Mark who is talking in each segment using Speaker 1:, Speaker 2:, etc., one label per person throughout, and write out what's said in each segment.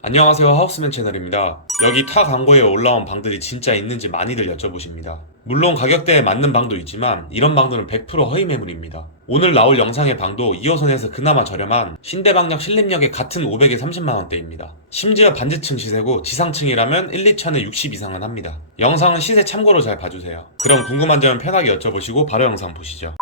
Speaker 1: 안녕하세요 하우스맨 채널입니다. 여기 타 광고에 올라온 방들이 진짜 있는지 많이들 여쭤보십니다. 물론 가격대에 맞는 방도 있지만 이런 방들은 100% 허위 매물입니다. 오늘 나올 영상의 방도 2호선에서 그나마 저렴한 신대방역 신림역의 같은 500에 30만원대입니다. 심지어 반지층 시세고 지상층이라면 1, 2천에 60 이상은 합니다. 영상은 시세 참고로 잘 봐주세요. 그럼 궁금한 점은 편하게 여쭤보시고 바로 영상 보시죠.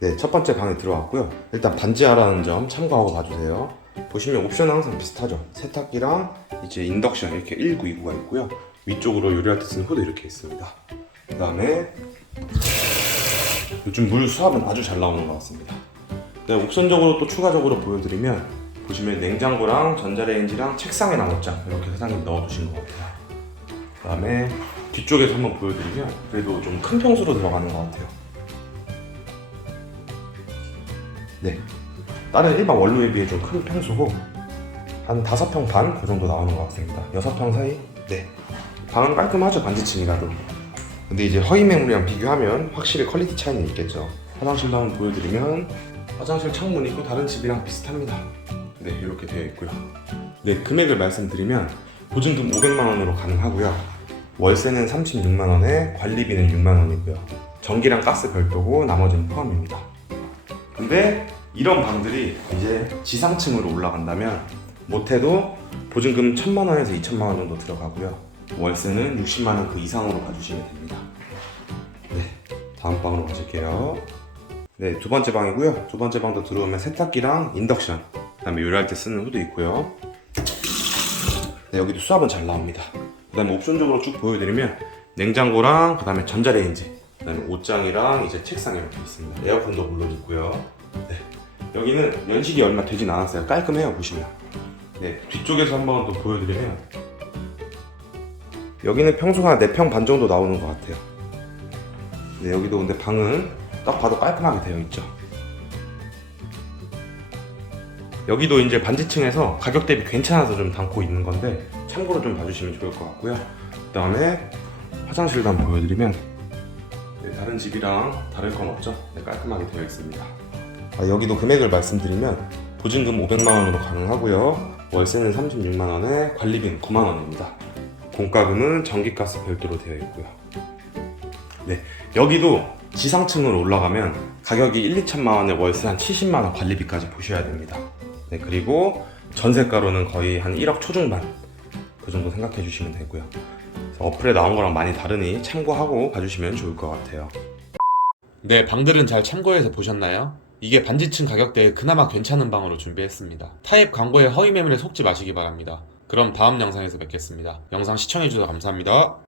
Speaker 2: 네, 첫 번째 방에 들어왔고요. 일단 반지하라는 점 참고하고 봐주세요. 보시면 옵션은 항상 비슷하죠. 세탁기랑 이제 인덕션 이렇게 1929가 있고요. 위쪽으로 요리할 때 쓰는 후드 이렇게 있습니다. 그 다음에 요즘 물 수압은 아주 잘 나오는 것 같습니다. 네, 옵션적으로 또 추가적으로 보여드리면 보시면 냉장고랑 전자레인지랑 책상에 나눴장 이렇게 사장님 넣어두신 것 같아요. 그 다음에 뒤쪽에서 한번 보여드리면 그래도 좀 큰 평수로 들어가는 것 같아요. 네. 다른 일반 원룸에 비해 좀 큰 평수고 한 5평 반 그 정도 나오는 것 같습니다. 6평 사이? 네. 방은 깔끔하죠 반지층이라도. 근데 이제 허위 매물이랑 비교하면 확실히 퀄리티 차이는 있겠죠. 화장실도 한번 보여드리면 화장실 창문 있고 다른 집이랑 비슷합니다. 네 이렇게 되어 있고요. 네 금액을 말씀드리면 보증금 500만 원으로 가능하고요. 월세는 36만 원에 관리비는 6만 원이고요. 전기랑 가스 별도고 나머지는 포함입니다. 근데 이런 방들이 이제 지상층으로 올라간다면 못해도 보증금 1천만 원에서 2천만 원 정도 들어가고요. 월세는 60만 원 그 이상으로 봐주시면 됩니다. 네, 다음 방으로 가실게요. 네, 두 번째 방이고요. 두 번째 방도 들어오면 세탁기랑 인덕션, 그다음에 요리할 때 쓰는 후드 있고요. 네, 여기도 수압은 잘 나옵니다. 그다음에 옵션적으로 쭉 보여드리면 냉장고랑 그다음에 전자레인지, 그다음에 옷장이랑 이제 책상 이렇게 있습니다. 에어컨도 물론 있고요. 네, 여기는 연식이 얼마 되진 않았어요. 깔끔해요 보시면. 네, 뒤쪽에서 한번 또 보여드리면 여기는 평수가 4평 반 정도 나오는 것 같아요. 네, 여기도 근데 방은 딱 봐도 깔끔하게 되어 있죠. 여기도 이제 반지층에서 가격 대비 괜찮아서 좀 담고 있는 건데 참고로 좀 봐주시면 좋을 것 같고요. 그 다음에 화장실도 한번 보여드리면 네, 다른 집이랑 다를 건 없죠. 네, 깔끔하게 되어 있습니다. 아, 여기도 금액을 말씀드리면 보증금 500만 원으로 가능하고요. 월세는 36만 원에 관리비는 9만 원입니다. 공과금은 전기가스 별도로 되어 있고요. 네, 여기도 지상층으로 올라가면 가격이 1, 2천만 원에 월세 한 70만 원 관리비까지 보셔야 됩니다. 네, 그리고 전세가로는 거의 한 1억 초중반 그 정도 생각해 주시면 되고요. 어플에 나온 거랑 많이 다르니 참고하고 봐주시면 좋을 것 같아요.
Speaker 1: 네, 방들은 잘 참고해서 보셨나요? 이게 반지층 가격대에 그나마 괜찮은 방으로 준비했습니다. 타입 광고의 허위 매물에 속지 마시기 바랍니다. 그럼 다음 영상에서 뵙겠습니다. 영상 시청해주셔서 감사합니다.